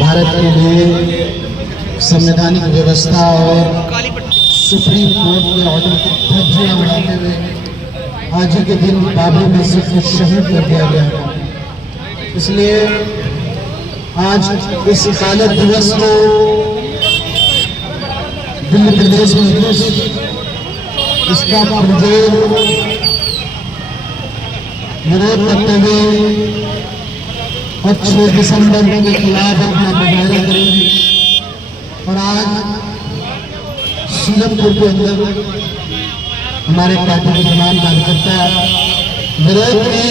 भारत के लिए संवैधानिक व्यवस्था और सुप्रीम कोर्ट के ऑर्डर को धज्जियां उड़ाते हुए आज ही के दिन बाबरी मस्जिद को शहीद कर दिया गया। इसलिए आज इस अदालत दिवस को दिल्ली प्रदेश में इसका विरोध करते हुए और 6 दिसंबर के खिलाफ अपना मुजाहरा करेंगे। और आज सीलमपुर के अंदर हमारे पार्टी के तमाम कार्यकर्ता विरोध में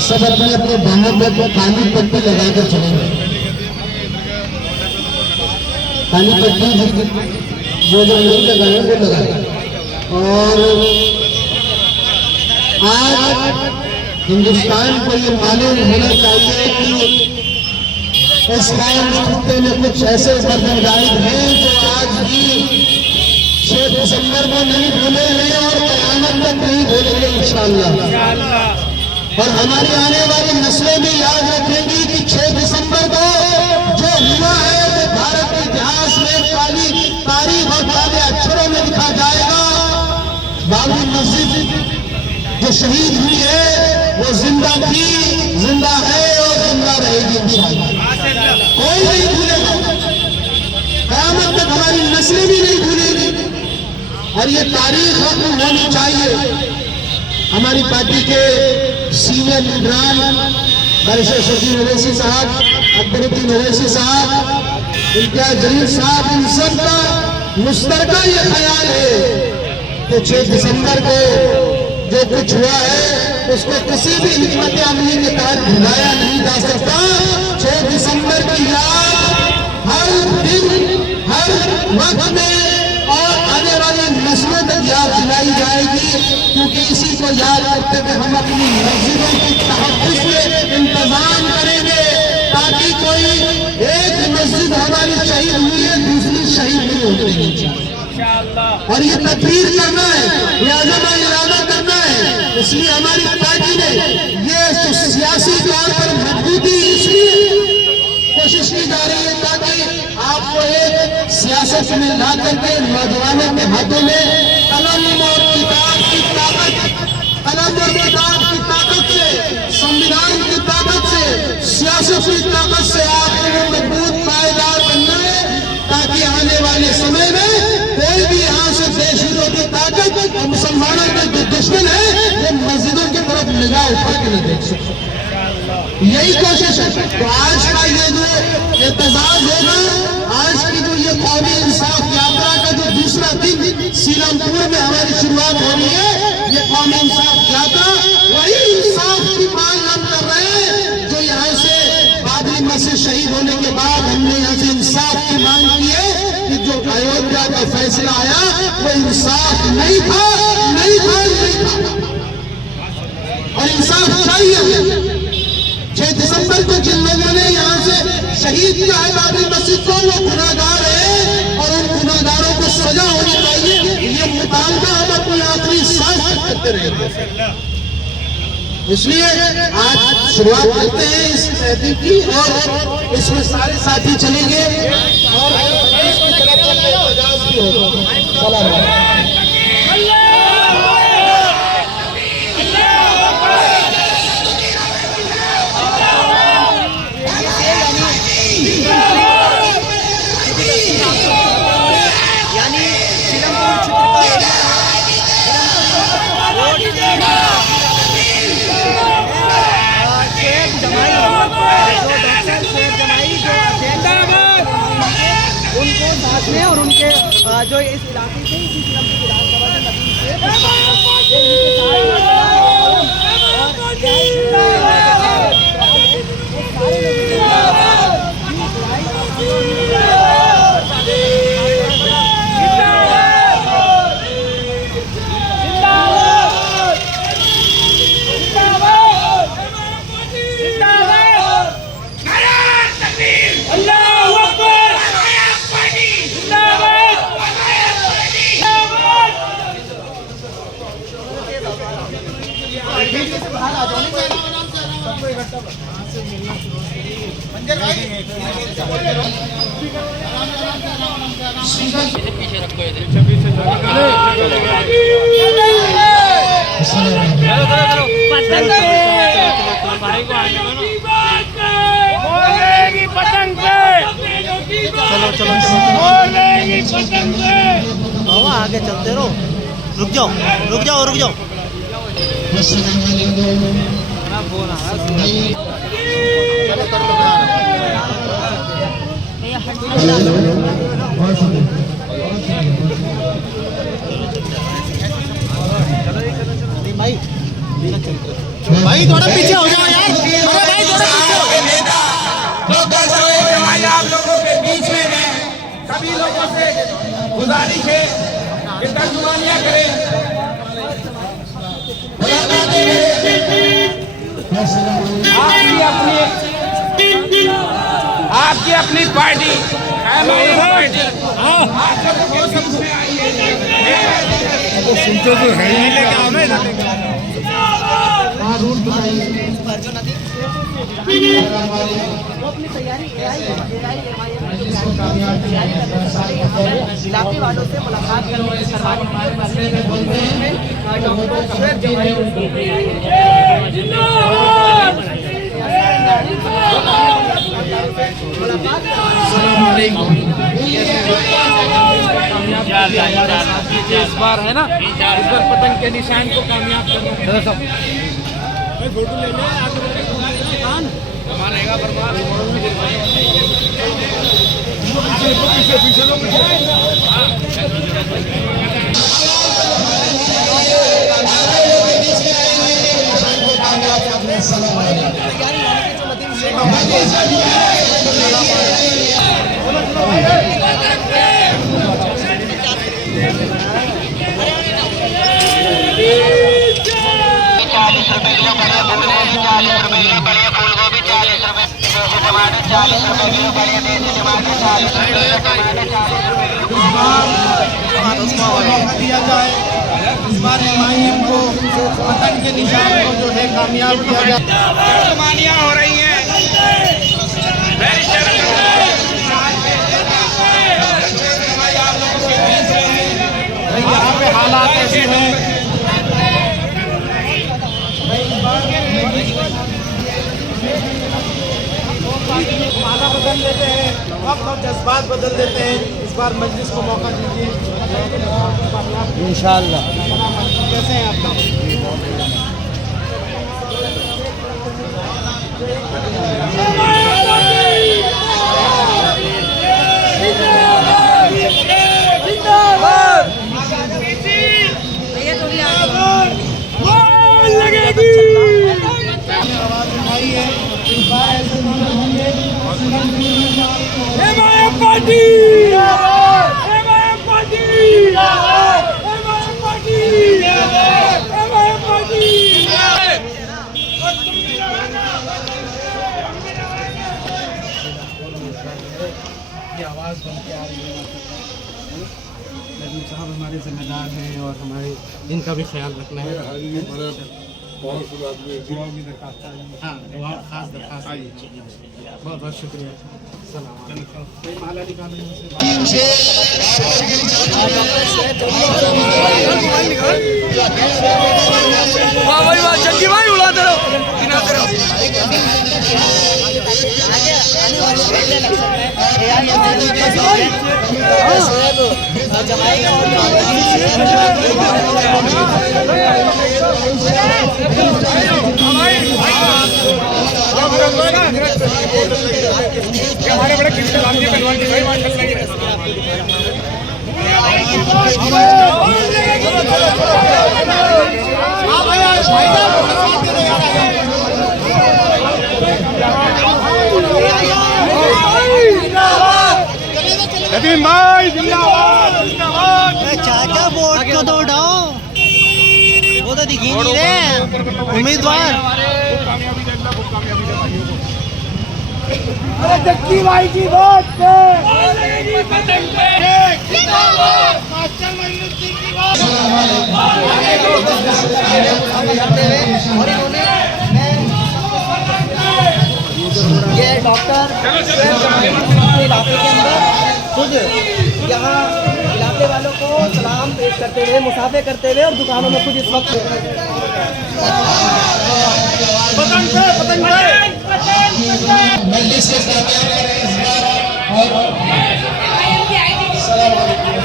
सब अपने अपने बाहों पर काली पट्टी लगाकर चलेंगे। काली पट्टी जो नहीं लगाए वो लगाए। और आज हिंदुस्तान को ये मालूम होना चाहिए कि इस कायम में कुछ ऐसे बदनगाइद हैं जो आज भी 6 दिसंबर को नहीं भूले हैं और क़यामत तक नहीं भूलेंगे इंशाअल्लाह। और हमारी आने वाली नस्लें भी याद रखेंगी कि 6 दिसंबर को जो हुआ है वो भारत के इतिहास में काली तारीख और काले अक्षरों में लिखा जाएगा। बाबरी मस्जिद जो शहीद हुई है वो जिंदा थी, जिंदा है और जिंदा रहेगी इंशाअल्लाह। कोई नहीं भूलेगा, क़यामत तक हमारी नस्लें भी नहीं भूलेगी। और ये तारीख खत्म होनी चाहिए। हमारी पार्टी के सीनियर लीडरान बैरिस्टर शकील ओवैसी साहब, अकबरुद्दीन ओवैसी साहब, इम्तियाज जलील साहब, इन सब का मुश्तरका ये ख्याल है कि 6 दिसंबर को जो कुछ हुआ है उसको किसी भी हिकमत अमली के तहत भुलाया नहीं जा सकता। 6 दिसंबर की याद हर दिन हर वक्त में और आने वाली नस्लों तक याद दिलाई जाएगी, क्योंकि इसी को याद करते हुए हम अपनी मस्जिदों की तहफ़्फ़ुज़ में इंतजाम करेंगे ताकि कोई एक मस्जिद हमारी शहीद हुई है दूसरी शहीद नहीं हो जाएगी। और ये तकरीर करना है, ये अज़मा इरादा करना है। इसलिए हमारी पार्टी ने ये सियासी तौर पर मजबूती इसलिए कोशिश की जा रही है ताकि आपको एक सियासत में ला करके नौजवानों के हाथों में कलम और किताब की ताकत, कलम और किताब की ताकत से, संविधान की ताकत से, सियासत की ताकत से आपको मजबूत पायदार बनना है ताकि आने वाले समय में कोई भी यहाँ से देश विरोधी ताकत और मुसलमानों के जो दुश्मन है वो मस्जिदों की तरफ निगाह उठा के न देख सके। यही कोशिश है। तो आज का ये जो एहतजाज होगा, आज की जो ये कौमी इंसाफ यात्रा का जो दूसरा दिन सीलमपुर में हमारी शुरुआत हो रही है, ये कौमी इंसाफ यात्रा वही इंसाफ की मांग हम कर रहे हैं जो यहाँ से बाबरी मस्जिद शहीद होने के बाद हमने यहाँ से इंसाफ की मांग की है कि जो अयोध्या का फैसला आया वो इंसाफ नहीं था, नहीं था, नहीं था। और इंसाफ चाहिए। 6 दिसंबर को जिन लोगों ने यहाँ से शहीद किया है बाबरी मस्जिद को, वो गुनाहगार है और उन गुनाहगारों को सजा होनी चाहिए। ये मुतालबा हम अपनी आखिरी सांस तक करते रहेंगे। इसलिए आज शुरुआत करते हैं इस तहरीक की और इसमें सारे साथी चलेंगे और और उनके जो इस इलाके से इसी सीलमपुर विधानसभा से जिंदाबाद बोलेगी पतंग पे, बोलेगी पतंग पे। बाबा आगे चलते रहो, रुक जाओ रुक जाओ रुक जाओ। भाई थोड़ा पीछे हो जाओ यार, अरे भाई थोड़ा पीछे हो जाओ। भाई आप लोगों के बीच में है, सभी लोगों से गुजारिश है कि तर्जुमानियां करें। आपकी अपनी पार्टी हमारी पार्टी आप लोगों के बीच में आई है। सुनते तो है ही लेके आओ ना अपनी तैयारी इलाके वालों से मुलाकात करने इस बार है ना, इस बार पतंग के निशान को कामयाब करना। फोटो ले ले दिया जाए। इस बार एमआईएम को पतंग के निशान को जो है कामयाब किया जाए। तर्जुमानियां हो रही हैं। यहाँ पे हालात ऐसे हैं। माला बदल देते हैं, वक्त और जज्बात बदल देते हैं। इस बार मजलिस को मौका दीजिए इंशाअल्लाह। कैसे हैं आप लोग? आवाज़ बन के आ रही है। नजीम साहब हमारे जिम्मेदार हैं और हमारे इनका भी ख्याल रखना है। हाँ, खास दरखास्त बहुत बहुत शुक्रिया। माला निकालें जल्दी भाई उड़ाते रहो, गिनाते रहो। हमारे बड़े किस्से पहलवान जी भाई वहाँ चल रही चाचा वोट को तो उठाओ, वो तो दिखी नहीं रहे उम्मीदवार। जक्की भाई की वोट पे ये डॉक्टर अपने इलाके के अंदर खुद यहाँ इलाके वालों को सलाम पेश करते हुए, मुसाफे करते हुए और दुकानों में खुद इस वक्त मजलिस से कामयाब करें इस बार। और सलाम अलैकुम।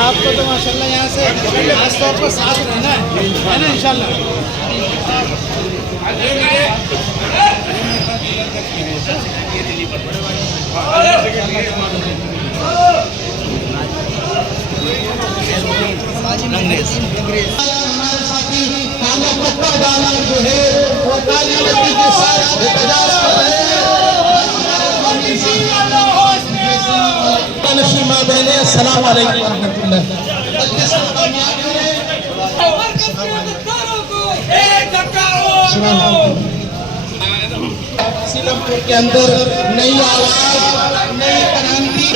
आपको तो माशाल्लाह यहाँ से खास तौर पर साथ रहना है ना इंशाल्लाह। अस्सलाम वालेकुम रहमतुल्लाह। सीलमपुर के अंदर नई आवाज, नई क्रांति।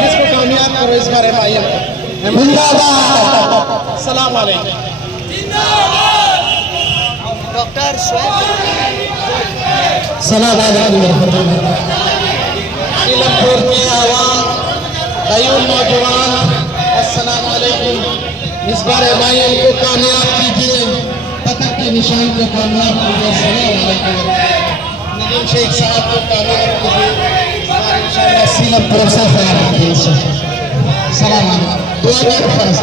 किसको कामयाब करो इस बारे में आइए। सलाम वालेकुम। डॉक्टर सलाम सीलमपुर के आवाम, कयूल नौजवान, अस्सलाम वालेकुम। इस बार एमआईएम को कामयाब कीजिए, पकड़ के निशान को कामयाब कीजिए। सलाम वालेकुम। नदीम शेख साहब को कामयाब कीजिए, इंशाअल्लाह सीलमपुर से खैर कीजिए। सलाम वालेकुम। दुआ करें।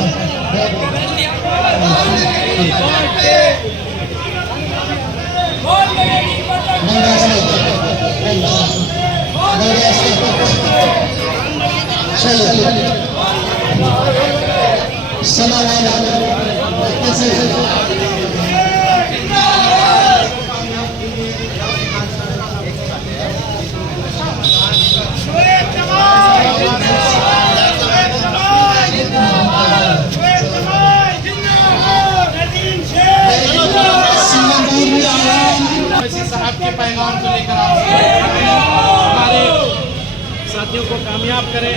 साहब के पैगाम को लेकर हमारे साथियों को कामयाब करें।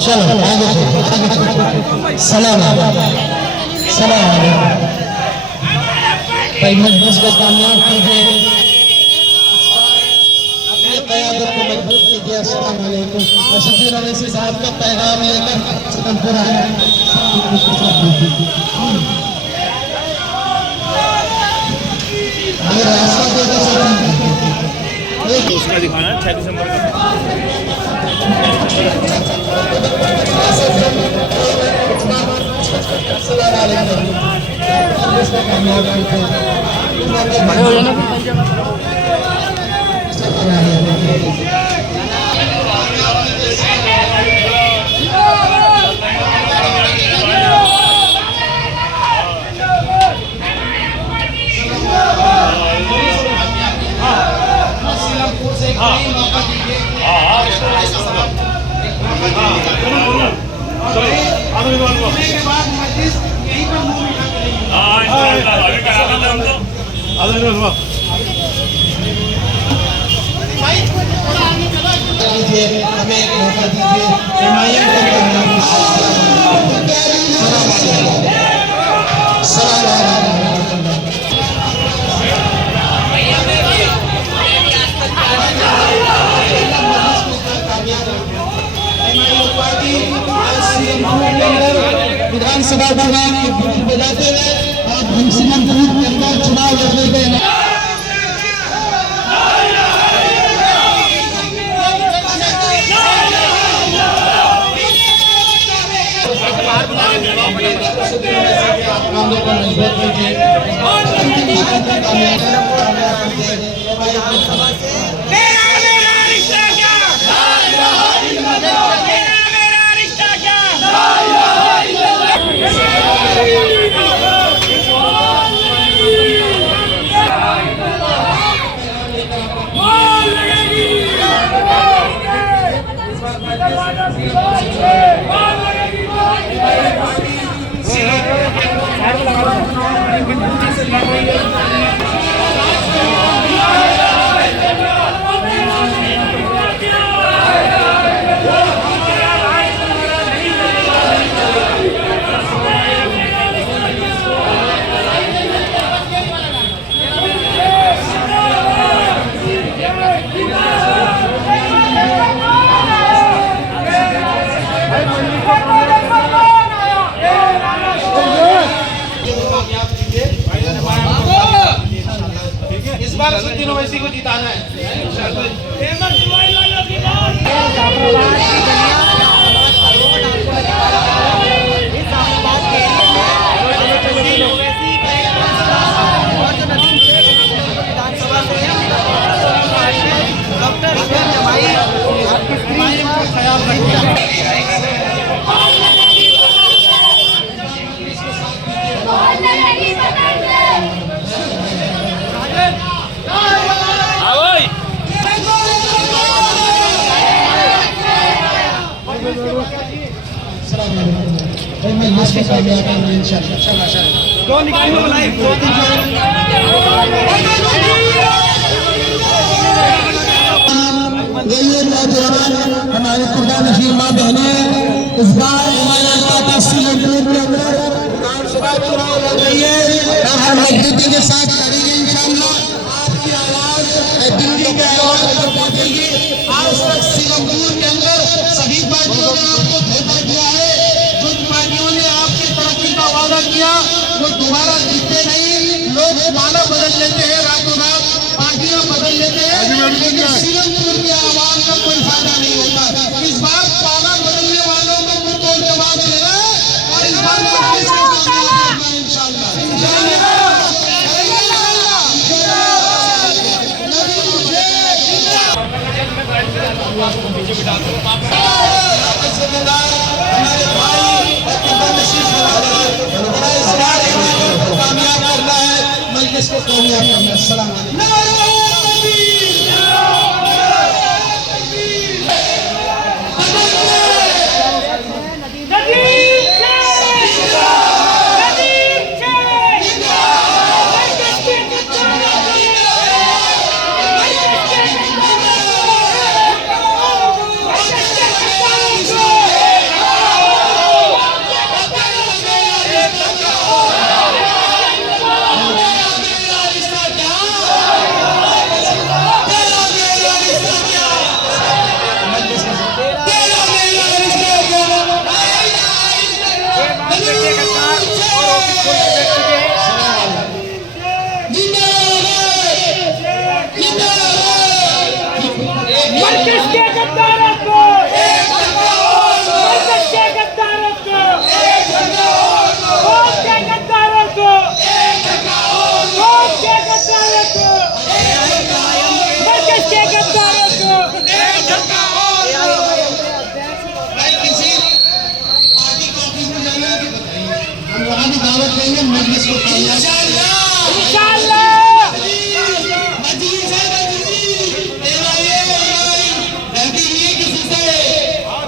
चलो सलाम सलाम भाई, मजलिस को कामयाब कीजिए, अपनी क़यादत को मजबूत कीजिए। अस्सलाम वालेकुम। शफीर अवैसी साहब का पैगाम लेकर सीलमपुर आए। उसका दिखाना है 6 दिसंबर का। बड़े हो जाना होने के बाद मस्जिद यहीं पर मुंह मीठा करेंगे। हमें एक मौका दीजिए, हिमायत विधानसभा चुनाव की बूथ बजाते हुए और भंसीमन बूथ के अंदर चुनाव लड़ने गए। इस बार सुद्दीन ओवैसी को जिताना है। हमारे खुदा नशीर माँ बहने इस बार हमारे विधानसभा चुनाव लड़ रही है और हम मजबूती के साथ लड़ेंगे इंशाअल्लाह। आपकी आवाज दिल्ली की आवाज पर पहुंचेगी। आज तक सिंगापुर के अंदर सभी पार्टियों ने आपको धोखा दिया है। जो पार्टियों ने आपकी तरक्की का वादा किया वो दोबारा जीतते नहीं। लोग जमाना बदल लेते हैं, रातों रात पार्टियां बदल लेते हैं, लेकिन सिंगापुर की आवाज का कोई फायदा नहीं होता। इस बार पाला बदलने वालों को मुंह तोड़ जवाब देना है और इस बार इंशाअल्लाह। हमारे भाई कामयाब करना है, मजलिस को कामयाब करना है। अस्सलाम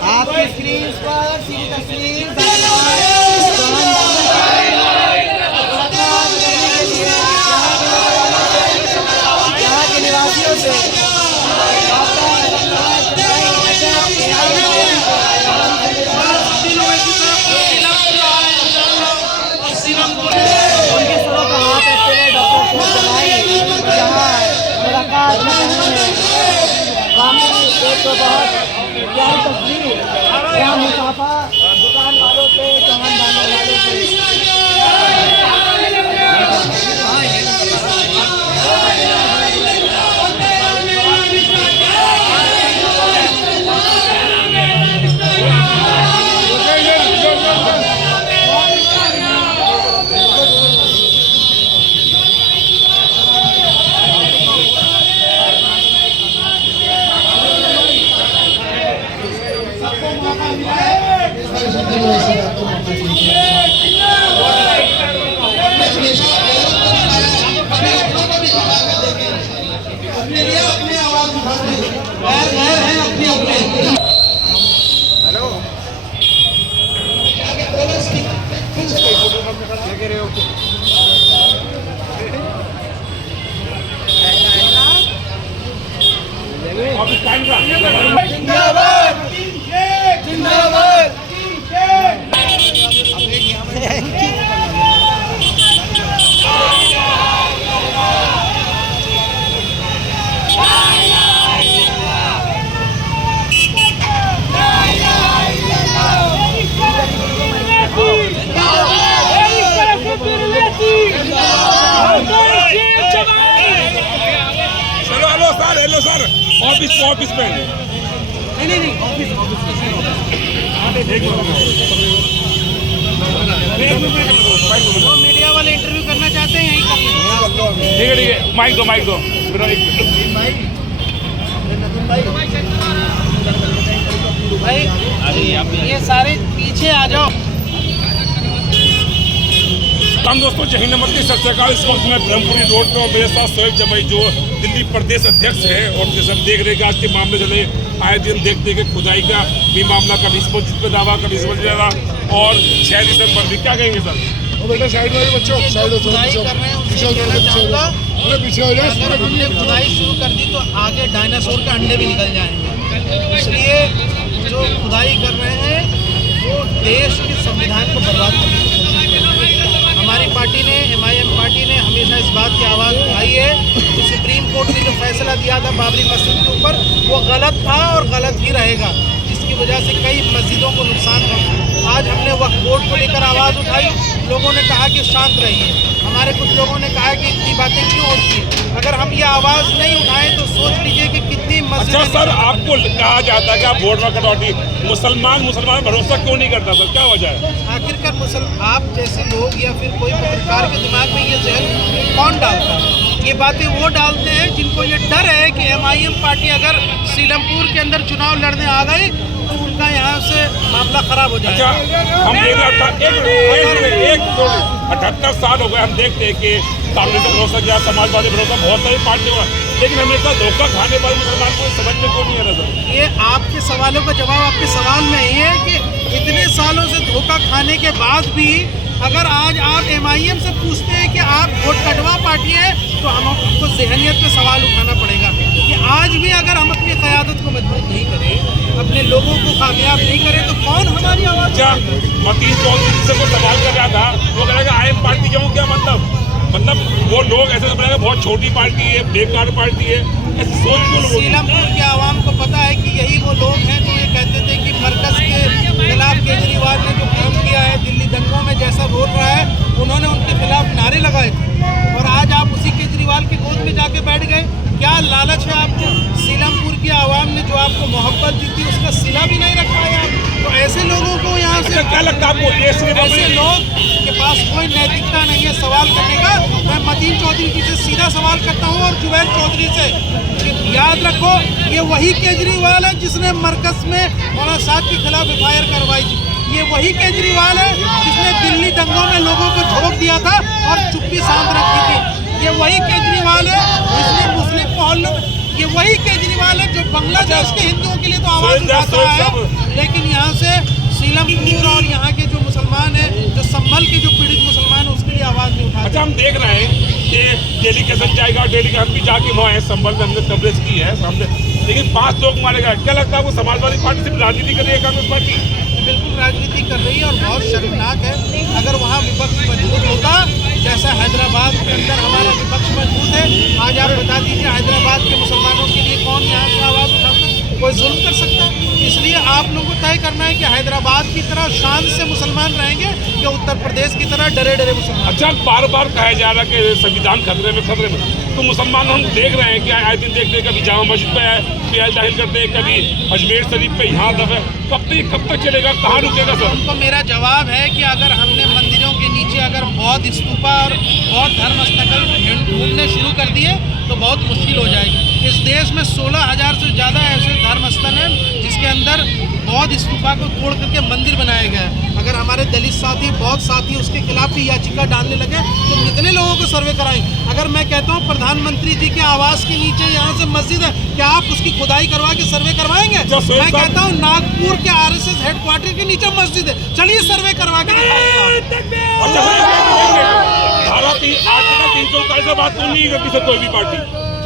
आपकी स्क्रीन तो बहुत प्यारी तस्वीर यहाँ मुसाफा दुकान वालों से चौहान बाजार वालों से हेलो सर, ऑफिस में नहीं ऑफिस वो मीडिया वाले इंटरव्यू करना चाहते हैं यहीं कर लें। ठीक है माइक दो भाई ये सारे पीछे आ जाओ। हम दोस्तों जय हिंद नमस्ते सत श्री अकाल। इस वक्त मैं ब्रह्मपुरी रोड पे और मेरे साथ सोहेब जमाई जो दिल्ली प्रदेश अध्यक्ष है और जैसे हम देख रहे हैं कि आज के मामले चले आए दिन देखते कि खुदाई का भी मामला कभी इस पे दावा कभी इस पर दावा और 6 दिसंबर भी क्या कहेंगे सर? बेटा साइड में बच्चों साइड हो खुदाई कर रहे हैं उससे कहना चाहूँगा पीछे हो जाए। अगर हमने खुदाई शुरू कर दी तो आगे डायनासोर के अंडे भी निकल जाएंगे। इसलिए जो खुदाई कर रहे हैं वो देश के संविधान को बर्बाद करने की कोशिश कर रहे हैं। हमारी पार्टी ने MIM पार्टी ने हमेशा इस बात की आवाज़ उठाई है कि सुप्रीम कोर्ट ने जो फैसला दिया था बाबरी मस्जिद के ऊपर वो गलत था और गलत ही रहेगा, जिसकी वजह से कई मस्जिदों को नुकसान हुआ। आज हमने वक्फ बोर्ड को लेकर आवाज़ उठाई, लोगों ने कहा कि शांत रहिए। हमारे कुछ लोगों ने कहा कि इतनी बातें क्यों होती हैं। अगर हम ये आवाज़ नहीं उठाएं तो सोच लीजिए कि कितनी मस्जिद। अच्छा सर, आपको कहा जाता है कि आप वोट में कटौती मुसलमान भरोसा क्यों नहीं करता सर, क्या वजह है? आखिरकार आप जैसे लोग या फिर कोई पत्रकार के दिमाग में ये जहन कौन डालता है? ये बातें वो डालते हैं जिनको ये डर है कि MIM पार्टी अगर सीलमपुर के अंदर चुनाव लड़ने आ गई तो उनका यहाँ से मामला खराब हो जाएगा। हम देख रहे 78 साल हो गए, हम देखते हैं कि कांग्रेस का भरोसा किया, समाजवादी भरोसा, बहुत सारी पार्टियों का, लेकिन हमेशा धोखा खाने वाले मुसलमान को समझ में क्यों नहीं आ रहा सर? ये आपके सवालों का जवाब आपके सवाल में ही है कि इतने सालों से धोखा खाने के बाद भी अगर आज आप MIM से पूछते हैं कि आप वोट कटवा पार्टी है तो हमको जहनियत पे सवाल उठाना पड़ेगा कि आज भी अगर हम अपनी क़यादत को मजबूत नहीं करें, अपने लोगों को कामयाब नहीं करें तो कौन हमारी आवाज़? क्या मतीन चौधरी से कोई सवाल कर रहा था, वो कह रहा है IM पार्टी जाऊँ, क्या मतलब वो लोग ऐसे समझ रहे हैं बहुत छोटी पार्टी है, बेकार पार्टी है, ऐसे सोच क्यों लोगों की? सीलमपुर के आवाम को पता है कि यही वो लोग हैं जो ये कहते थे कि मरकज़ के खिलाफ केजरीवाल ने जो काम किया है, दिल्ली दंगों में जैसा बोल रहा है, उन्होंने उनके खिलाफ नारे लगाए थे और आज आप उसी केजरीवाल के गोद में जाके बैठ गए। क्या लालच है आपको? सीलमपुर की आवाम ने जो आपको मोहब्बत दी थी उसका सिला भी नहीं रखा है आप, तो ऐसे लोगों को यहाँ से क्या लगता है आपको? ऐसे लोग के पास कोई नैतिकता नहीं है सवाल करने का। मैं मतीन चौधरी जी से सीधा सवाल करता हूँ और जुबैर चौधरी से कि याद रखो ये वही केजरीवाल है जिसने मरकज़ में मौलाना साहब के खिलाफ FIR करवाई थी। ये वही केजरीवाल है जिसने दिल्ली दंगों में लोगों को झोंक दिया था और चुप्पी साध रखी थी। ये वही केजरीवाल है जिसने मुस्लिम मोहल्लों में, ये वही केजरीवाल है जो बांग्लादेश के हिंदुओं के लिए तो आवाज़ उठाता है, लेकिन यहाँ से सीलमपुर और यहाँ के जो मुसलमान हैं, जो संभल के जो पीड़ित मुसलमान हैं, उसके लिए आवाज़ नहीं उठाते। अच्छा, हम देख रहे हैं कि डेलीगेशन जाएगा, डेली हम भी जाके वहाँ हैं, संभल में हमने कवरेज की है सामने, लेकिन 5 लोग मारे गए। क्या लगता है आपको समाजवादी पार्टी सिर्फ राजनीति कर रही है कांग्रेस पार्टी? बिल्कुल राजनीति कर रही है और बहुत शर्मनाक है। अगर वहाँ विपक्ष मजबूत होता, जैसा हैदराबाद के अंदर हमारा विपक्ष मजबूत है, आज आप बता दीजिए हैदराबाद के मुसलमानों के लिए कौन यहाँ से आवाज़ उठाता? कोई जुल्म कर सकता है। इसलिए आप लोगों को तय करना है कि हैदराबाद की तरह शान से मुसलमान रहेंगे या उत्तर प्रदेश की तरह डरे डरे मुसलमान। अच्छा, बार बार कहा जा रहा है कि संविधान खतरे में, तो मुसलमान हम देख रहे हैं कि आए दिन देखते हैं, कभी जामा मस्जिद पे प्याज दाखिल करते हैं, कभी अजमेर शरीफ पे यहाँ दफे, कब तक चलेगा, कहाँ रुकेगा सर? उनको मेरा जवाब है कि अगर हमने मंदिरों के नीचे अगर बौद्ध स्तूपा और बौद्ध धर्म स्थल ढूंढने शुरू कर दिए तो बहुत मुश्किल हो जाएगी। इस देश में 16,000 से ज़्यादा ऐसे धर्म स्थल हैं जिसके अंदर बौद्ध स्तूपा को तोड़ करके मंदिर बनाया गया है। अगर हमारे दलित साथी, बौद्ध साथी उसके खिलाफ भी याचिका डालने लगे तो कितने लोगों को सर्वे कराएंगे? अगर मैं कहता हूँ प्रधानमंत्री जी के आवास के नीचे यहाँ से मस्जिद है, क्या आप उसकी खुदाई करवा के सर्वे करवाएंगे? मैं कहता हूँ नागपुर के RSS हेडक्वार्टर के नीचे मस्जिद है, चलिए सर्वे करवा के धारा बात तो नहीं करती सर कोई भी पार्टी।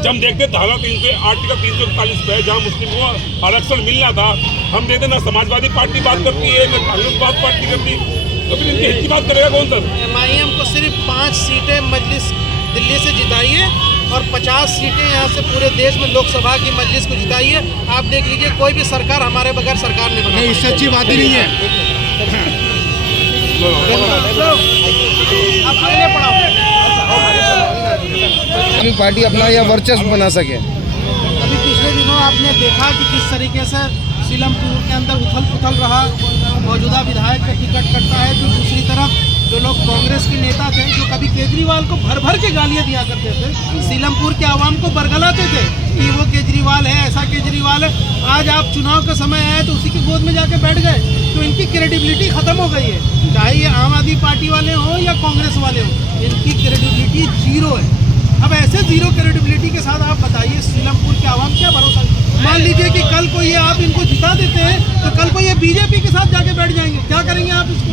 जब हम देखते धारा 341 पे जहाँ मुस्लिमों को आरक्षण मिलना था, हम देखते ना समाजवादी पार्टी बात करती है ना कांग्रेस पार्टी करती, तो फिर इनकी हित की बात करेगा कौन सर? MIM को सिर्फ 5 सीटें मजलिस दिल्ली से जिताइए और 50 सीटें यहाँ से पूरे देश में लोकसभा की मजलिस को जिताइए। आप देख लीजिए कोई भी सरकार हमारे बगैर सरकार नहीं बना। नहीं, सच्ची बात ही नहीं है। आप पहले पढ़ाओ पार्टी अपना यह वर्चस्व बना सके। अभी पिछले दिनों आपने देखा कि किस तरीके से सीलमपुर के अंदर उथल पुथल रहा। मौजूदा विधायक का टिकट कटता है तो दूसरी तरफ जो लोग कांग्रेस के नेता थे जो कभी केजरीवाल को भर भर के गालियां दिया करते थे, सीलमपुर के आवाम को बरगलाते थे कि वो केजरीवाल है, ऐसा केजरीवाल है, आज आप चुनाव का समय आया तो उसी की गोद में जाके बैठ गए, तो इनकी क्रेडिबिलिटी खत्म हो गई है। चाहे ये आम आदमी पार्टी वाले हों या कांग्रेस वाले हों, इनकी क्रेडिबिलिटी जीरो है। अब ऐसे जीरो क्रेडिबिलिटी के साथ आप बताइए सीलमपुर के आवाम क्या भरोसा? मान लीजिए कि कल को ये आप इनको जिता देते हैं तो कल को ये बीजेपी के साथ जाके बैठ जाएंगे, क्या करेंगे आप इसको?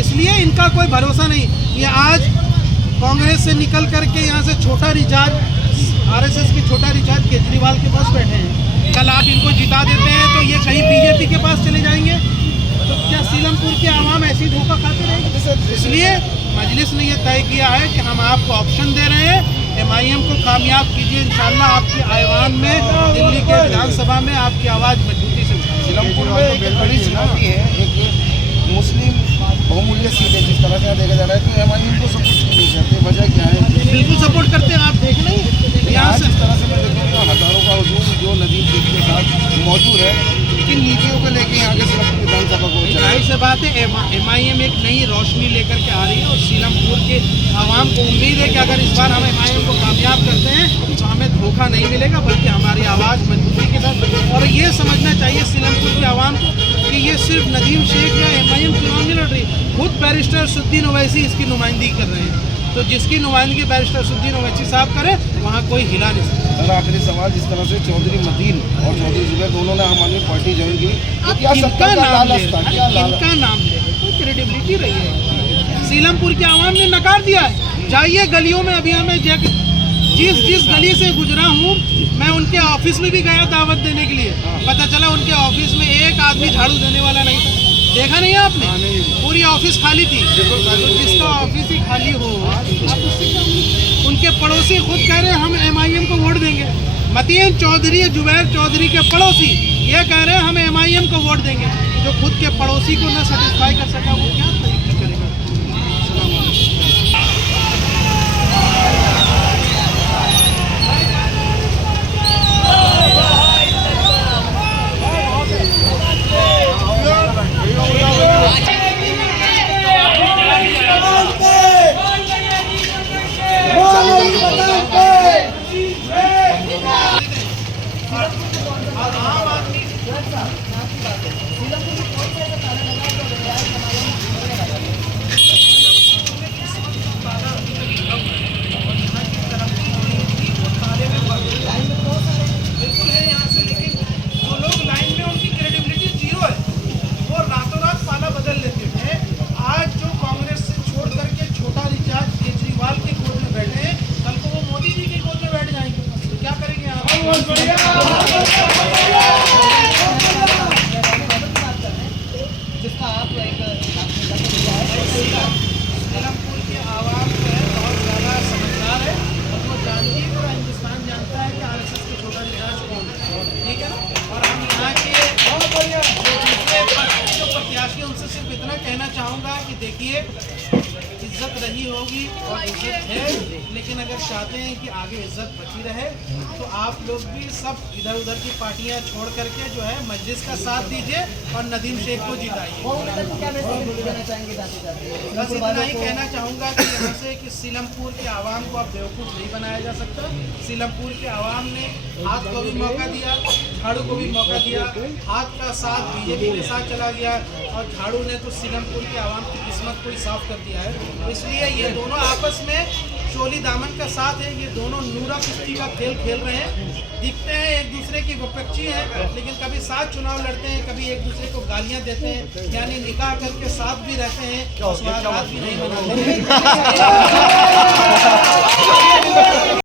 इसलिए इनका कोई भरोसा नहीं। ये आज कांग्रेस से निकल करके यहाँ से छोटा रिचार्ज, RSS की छोटा रिचार्ज केजरीवाल के पास बैठे हैं, कल आप इनको जिता देते हैं तो ये कहीं बीजेपी के पास चले जाएंगे, तो क्या सीलमपुर के आवाम ऐसी धोखा खाते रहेंगे? इसलिए मजलिस ने यह तय किया है कि हम आपको ऑप्शन दे रहे हैं, MIM को कामयाब कीजिए, इंशाल्लाह आपके ऐवान में दिल्ली के विधानसभा में आपकी आवाज़ मजबूती से। सीलमपुर में एक बड़ी चुनौती है, एक मुस्लिम बहुमूल्य सीट है, जिस तरह से देखा जा रहा है तो MIM को सपोर्ट नहीं करते, वजह क्या है? बिल्कुल सपोर्ट करते हैं, आप देख लेंगे यहाँ से जिस तरह से मैं देखूँगा हज़ारों का हुजूम जो नदीम शेख के साथ मौजूद है, किन नीतियों को लेके यहाँ के सीलमपुर विधानसभा को जाहिर से बात है MIM एक नई रोशनी लेकर के आ रही है और सीलमपुर के आवाम को उम्मीद है कि अगर इस बार हम MIM को कामयाब करते हैं तो हमें धोखा नहीं मिलेगा, बल्कि हमारी आवाज़ मजबूती के साथ। और ये समझना चाहिए सीलमपुर की आवाम को कि ये सिर्फ नदीम शेख या MIM चुनाव नहीं लड़ रही, खुद बैरिस्टर असदुद्दीन ओवैसी इसकी नुमाइंदगी कर रहे हैं, तो जिसकी नुमाइंदगी बैरिस्टर असदुद्दीन ओवैसी साहब करे वहाँ कोई हिला नहीं सकता। मेरा आखिरी सवाल, जिस तरह से चौधरी मदीन और चौधरी जुबैर दोनों ने आम आदमी पार्टी ज्वाइन की, तो क्या इनका नाम ले कोई क्रेडिबिलिटी रही है? सीलमपुर के आवाम ने नकार दिया है। जाइए गलियों में, अभी हमें जिस गली से गुजरा हूँ मैं उनके ऑफिस में भी गया दावत देने के लिए, पता चला उनके ऑफिस में एक आदमी झाड़ू देने वाला नहीं था। देखा नहीं आपने? पूरी ऑफिस खाली थी। तो जिसका ऑफिस ही खाली हो आप उससे क्या? उनके पड़ोसी खुद कह रहे हैं हम MIM को वोट देंगे। मतीन चौधरी, जुबैर चौधरी के पड़ोसी ये कह रहे हैं हम MIM को वोट देंगे। जो खुद के पड़ोसी को न सेटिस्फाई कर सका वो क्या करेगा? जिसका आप सीलमपुर के आवाम जो है बहुत ज़्यादा समझदार है और वो जानती है, पूरा हिंदुस्तान जानता है कि RSS के छोटा रिचार्ज कौन है, ठीक है ना? और हम होगी और इज्जत है, लेकिन अगर चाहते हैं कि आगे इज्जत बची रहे तो आप लोग भी सब इधर उधर की पार्टियां छोड़ करके जो है मजलिस का साथ दीजिए और नदीम शेख को जिताइए। क्या मैसेज देना चाहेंगे जाते बस इतना ही कहना चाहूँगा कि यहाँ से कि सीलमपुर के आवाम को अब बेवकूफ़ नहीं बनाया जा सकता। सीलमपुर के आवाम ने हाथ को भी मौका दिया, झाड़ू को भी मौका दिया। हाथ का साथ बीजेपी के साथ चला गया और झाड़ू ने तो सीलमपुर के आवाम की किस्मत को ही साफ कर दिया है। इसलिए ये दोनों आपस में चोली दामन का साथ है। ये दोनों नूरा कुश्ती का खेल खेल रहे हैं। दिखते हैं एक दूसरे की विपक्षी हैं, लेकिन कभी साथ चुनाव लड़ते हैं, कभी एक दूसरे को गालियां देते हैं, यानी निकाह करके साथ भी रहते हैं और स्वागत भी नहीं मनाते हैं।